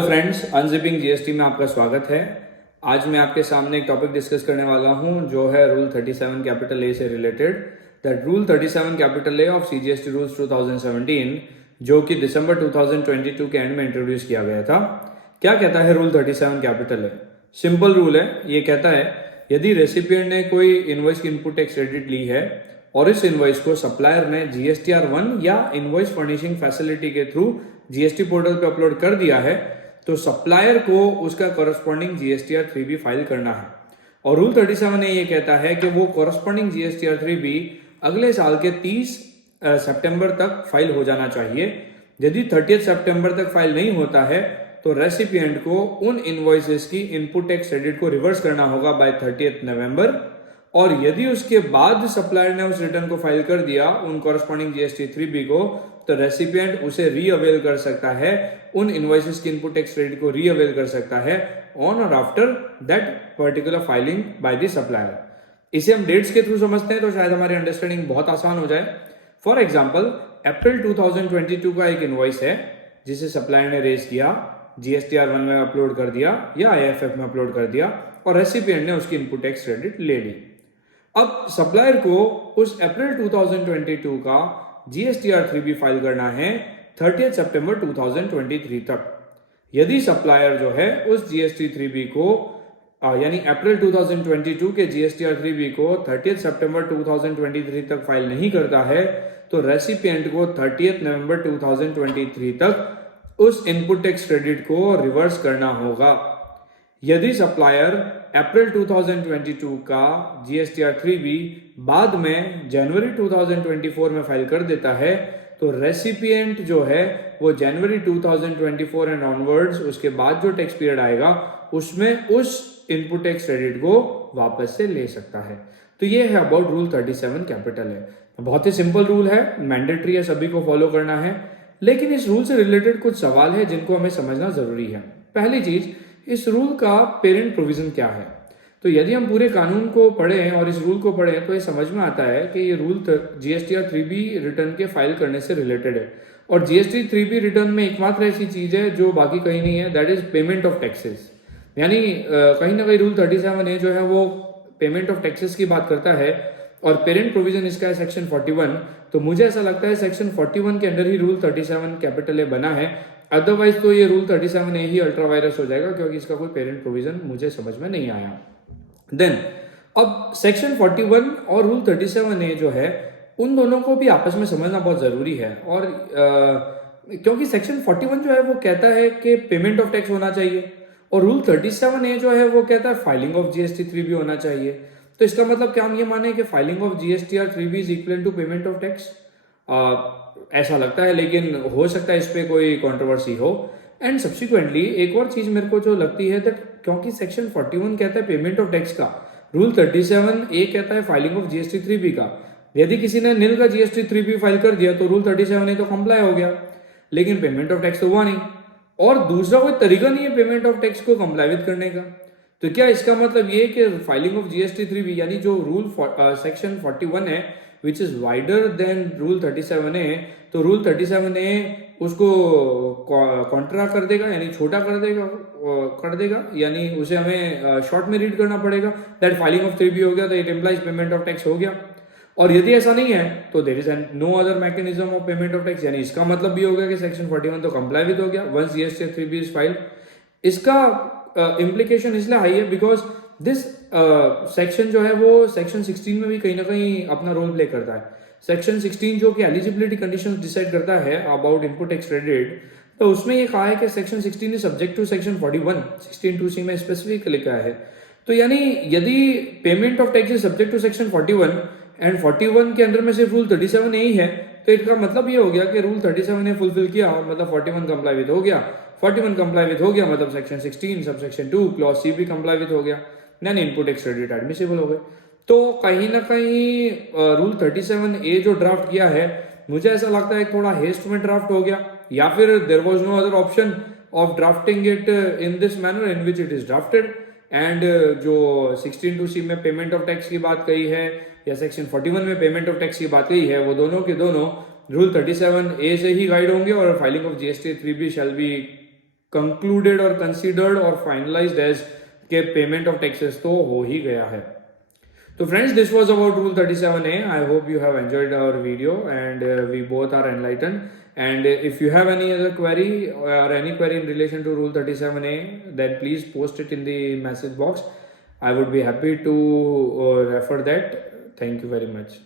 Friends, unzipping GST में आपका स्वागत है। आज मैं आपके सामने एक टॉपिक डिस्कस करने वाला हूं जो है रूल 37 कैपिटल ए से related. That rule 37 capital A of CGST rules 2017 जो कि दिसंबर 2022 के एंड में इंट्रोड्यूस किया गया था। क्या कहता है rule 37 capital A? Simple rule है। ये कहता है यदि रेसिपिएंट ने कोई इनवॉइस की इनपुट टैक्स क्रेडिट ली है और इस इनवॉइस को सप्लायर ने जीएसटीआर1 या इनवॉइस फर्निशिंग फैसिलिटी के थ्रू जीएसटी पोर्टल पे अपलोड कर दिया है, तो सप्लायर को उसका कॉरस्पॉन्डिंग जीएसटीआर3B फाइल करना है। और रूल 37 ये कहता है कि वो कॉरस्पॉन्डिंग जीएसटीआर3B अगले साल के 30 सितंबर तक फाइल हो जाना चाहिए। यदि 30 सितंबर तक फाइल नहीं होता है तो रेसिपिएंट को उन इनवॉइसेस की इनपुट टैक्स क्रेडिट को रिवर्स करना होगा बाय 30 नवंबर। और यदि उसके बाद सप्लायर ने उस रिटर्न को फाइल कर दिया उन कॉरस्पॉन्डिंग जीएसटी3B को, तो रेसिपिएंट उसे रीअवेल कर सकता है, उन इनवॉइसेस की इनपुट टैक्स क्रेडिट को रीअवेल कर सकता है ऑन और after that particular filing by the supplier. इसे हम डेट्स के थ्रू समझते हैं तो शायद हमारी अंडरस्टैंडिंग बहुत आसान हो जाए। फॉर एग्जाम्पल, अप्रैल 2022 का एक इनवॉइस है जिसे सप्लायर ने रेज किया, जीएसटीआर1 में अपलोड कर दिया या आईएफएफ में अपलोड कर दिया और रेसिपिएंट ने उसकी इनपुट टैक्स क्रेडिट ले ली। अब सप्लायर को उस अप्रैल 2022 का जीएसटीआर3B फाइल करना है 30 सितंबर 2023 तक। यदि सप्लायर जो है उस जीएसटी3B को यानी अप्रैल 2022 के जीएसटीआर3B को 30 सितंबर 2023 तक फाइल नहीं करता है, तो रेसिपिएंट को 30 नवंबर 2023 तक उस इनपुट टैक्स क्रेडिट को रिवर्स करना होगा। यदि सप्लायर अप्रैल 2022 का जीएसटीआर3B बाद में जनवरी 2024 में फाइल कर देता है, तो रेसिपिएंट जो है वो जनवरी 2024 एंड ऑनवर्ड्स उसके बाद जो टैक्स पीरियड आएगा उसमें उस इनपुट टैक्स क्रेडिट को वापस से ले सकता है। तो ये है अबाउट रूल 37 कैपिटल है। बहुत ही सिंपल रूल है, मैंडेटरी है, सभी को फॉलो करना है। लेकिन इस रूल से रिलेटेड कुछ सवाल है जिनको हमें समझना जरूरी है। पहली चीज, इस रूल का पेरेंट प्रोविजन क्या है? तो यदि हम पूरे कानून को पढ़ें और इस रूल को पढ़ें तो ये समझ में आता है कि ये रूल जीएसटीआर3B रिटर्न के फाइल करने से रिलेटेड है। और जीएसटी3B रिटर्न में एकमात्र ऐसी चीज है जो बाकी कहीं नहीं है, that is payment of taxes. यानी कहीं ना कहीं रूल 37A जो है वो पेमेंट ऑफ टैक्सेस की बात करता है और पेरेंट प्रोविजन इसका है सेक्शन 41। तो मुझे ऐसा लगता है सेक्शन 41 के अंदर ही रूल 37 कैपिटल ए बना है। अदरवाइज तो ये रूल 37A ही अल्ट्रा वायरस हो जाएगा क्योंकि इसका कोई पेरेंट प्रोविजन मुझे समझ में नहीं आया। देन अब सेक्शन 41 और रूल 37A जो है उन दोनों को भी आपस में समझना बहुत जरूरी है। और क्योंकि सेक्शन 41 जो है वो कहता है कि पेमेंट ऑफ टैक्स होना चाहिए और रूल 37A जो है वो कहता है फाइलिंग ऑफ जीएसटी3B होना चाहिए। तो इसका मतलब क्या हम ये माने कि filing of GSTR3B is equal to payment of tax? ऐसा लगता है, लेकिन हो सकता है इस पे कोई कंट्रोवर्सी हो। एंड सब्सिक्वेंटली एक और चीज मेरे को जो लगती है दैट क्योंकि सेक्शन 41 कहता है पेमेंट ऑफ टैक्स का, रूल 37A कहता है फाइलिंग ऑफ जीएसटी3B का। यदि किसी ने नील का जीएसटी3B फाइल कर दिया तो रूल 37A तो कंप्लाई हो गया, लेकिन पेमेंट ऑफ टैक्स तो हुआ नहीं और दूसरा कोई तरीका नहीं है पेमेंट ऑफ टैक्स को कंप्लाई विद करने का। तो क्या इसका मतलब ये कि फाइलिंग ऑफ जीएसटी3B यानी जो रूल सेक्शन 41 है which is wider than rule 37A, तो रूल 37A उसको कॉन्ट्रा कर देगा यानी छोटा कर देगा यानी उसे हमें शॉर्ट में रीड करना पड़ेगा दैट फाइलिंग ऑफ 3B हो गया तो it implies payment of tax हो गया। और यदि ऐसा नहीं है तो there is no other mechanism of payment of tax, यानी इसका मतलब भी हो गया कि सेक्शन 41 तो कंप्लाई विद हो गया वंस जीएसटी3B इज फाइल्ड। इसका इम्प्लीकेशन इसलिए हाई है बिकॉज दिस सेक्शन जो है वो सेक्शन 16 में भी कहीं ना कहीं अपना रोल प्ले करता है। सेक्शन 16 जो कि एलिजिबिलिटी कंडीशंस डिसाइड करता है अबाउट इनपुट टैक्स क्रेडिट, तो उसमें ये कहा है कि section 16 is subject to section 41, 16(2)(c) में स्पेसिफिक लिखा है। तो यानी यदि payment of tax is subject to section 41 and 41 के अंदर में सिर्फ रूल 37A ही है, तो इसका मतलब ये हो गया कि रूल 37A फुलफिल किया मतलब 41 कंप्लाई विद हो गया, 41 कंप्लाई विद हो गया मतलब section 16 sub section 2 clause C भी कंप्लाई विद हो गया, यानी इनपुट टैक्स क्रेडिट एडमिसिबल हो गए। तो कहीं ना कहीं रूल 37A जो ड्राफ्ट किया है मुझे ऐसा लगता है थोड़ा हेस्ट में ड्राफ्ट हो गया, या फिर there was no other option of drafting it in this manner in which it is drafted. And जो 16(2)(c) में पेमेंट ऑफ टैक्स की बात कही है या सेक्शन 41 में पेमेंट ऑफ टैक्स की बात कही है वो दोनों के दोनों रूल 37A से ही गाइड होंगे और filing of GST 3B shall be concluded और कंसिडर्ड और फाइनलाइज्ड एज के पेमेंट ऑफ टैक्सेस तो हो ही गया है. So friends, this was about Rule 37A. I hope you have enjoyed our video and we both are enlightened. And if you have any other query or any query in relation to Rule 37A, then please post it in the message box. I would be happy to refer that. Thank you very much.